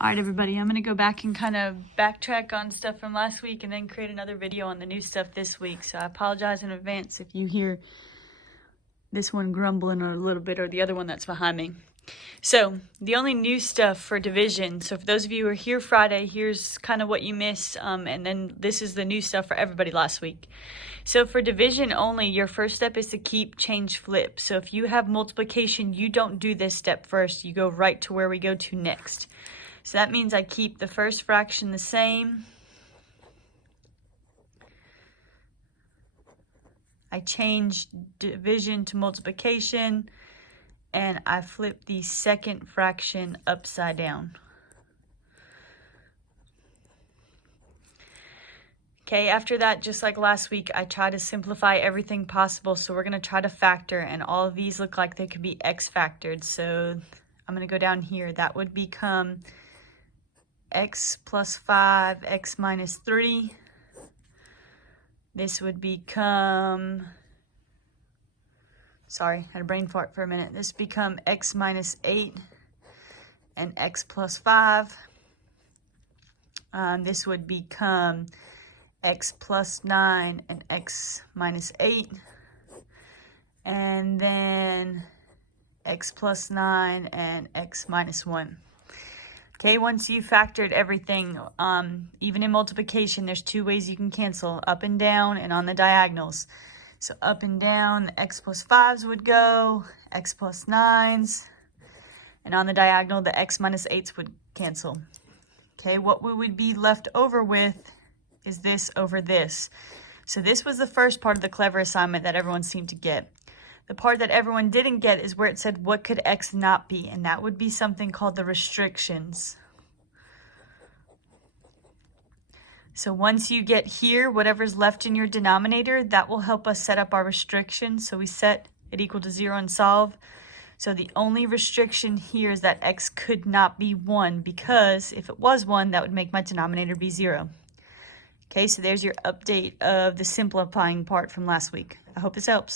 All right, everybody, I'm going to go back and kind of backtrack on stuff from last week and then create another video on the new stuff this week. So I apologize in advance if you hear this one grumbling a little bit or the other one that's behind me. So the only new stuff for division, so for those of you who are here Friday, here's kind of what you missed, and then this is the new stuff for everybody last week. So for division only, your first step is to keep, change, flip. So if you have multiplication, you don't do this step first. You go right to where we go to next. So that means I keep the first fraction the same. I change division to multiplication, and I flip the second fraction upside down. Okay, after that, just like last week, I try to simplify everything possible. So we're going to try to factor, and all of these look like they could be x factored. So I'm going to go down here. That would become x plus 5, x minus 3. This would become, sorry, had a brain fart for a minute. This would become x minus 8 and x plus 5. This would become x plus 9 and x minus 8. And then x plus 9 and x minus 1. Okay, once you've factored everything, even in multiplication, there's two ways you can cancel, up and down and on the diagonals. So up and down, the x plus 5s would go, x plus 9s, and on the diagonal, the x minus 8s would cancel. Okay, what we would be left over with is this over this. So this was the first part of the clever assignment that everyone seemed to get. The part that everyone didn't get is where it said, what could x not be? And that would be something called the restrictions. So once you get here, whatever's left in your denominator, that will help us set up our restrictions. So we set it equal to 0 and solve. So the only restriction here is that x could not be 1, because if it was 1, that would make my denominator be 0. Okay, so there's your update of the simplifying part from last week. I hope this helps.